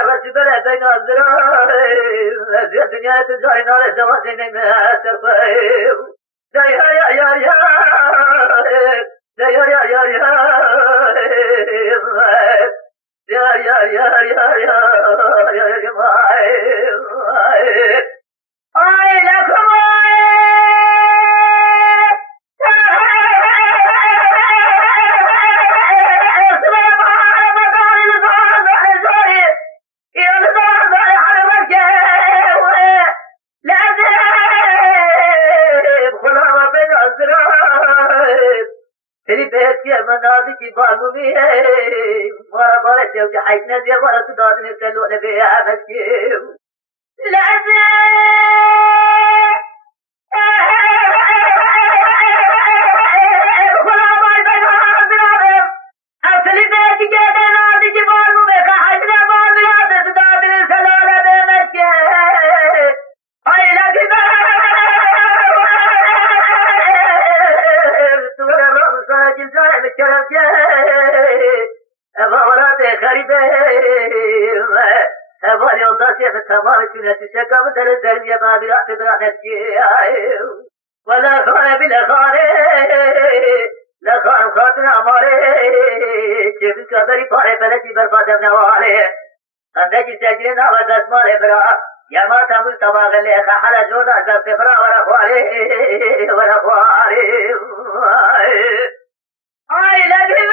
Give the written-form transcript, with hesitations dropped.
رجبنا بين الزراعي الدنيا تجاري نار زواج ما ترفيه يا يا يا يا يا يا يا يا يا يا يا يا يا يا آي لكم तेरी बहस की अमरनाथ की बालूमी है मारा बारे से उसे हाइटने दिया बारा तो दादने से लो लगे आनत के लाज़े खुला बाई बना दिया असली बहस की अमरनाथ की बालूमी का हाइटने बाल दिया तो दादने से लो लगे आनत के हाय लगी जिल्जाए में चढ़ जाए अवारात खरीदे वाले उदास से तमाम चुने से कम दर दरिया बाबिरात बरात के आए वला खाने बिला खाने ला खान खातना हमारे जब का दरी पारे पहले की बर्बाद करने वाले अंदर की सजने ना दस मारे बरा या माता मुस्तफा गले खाला जोड़ा दस बरा वरा खारे I love you,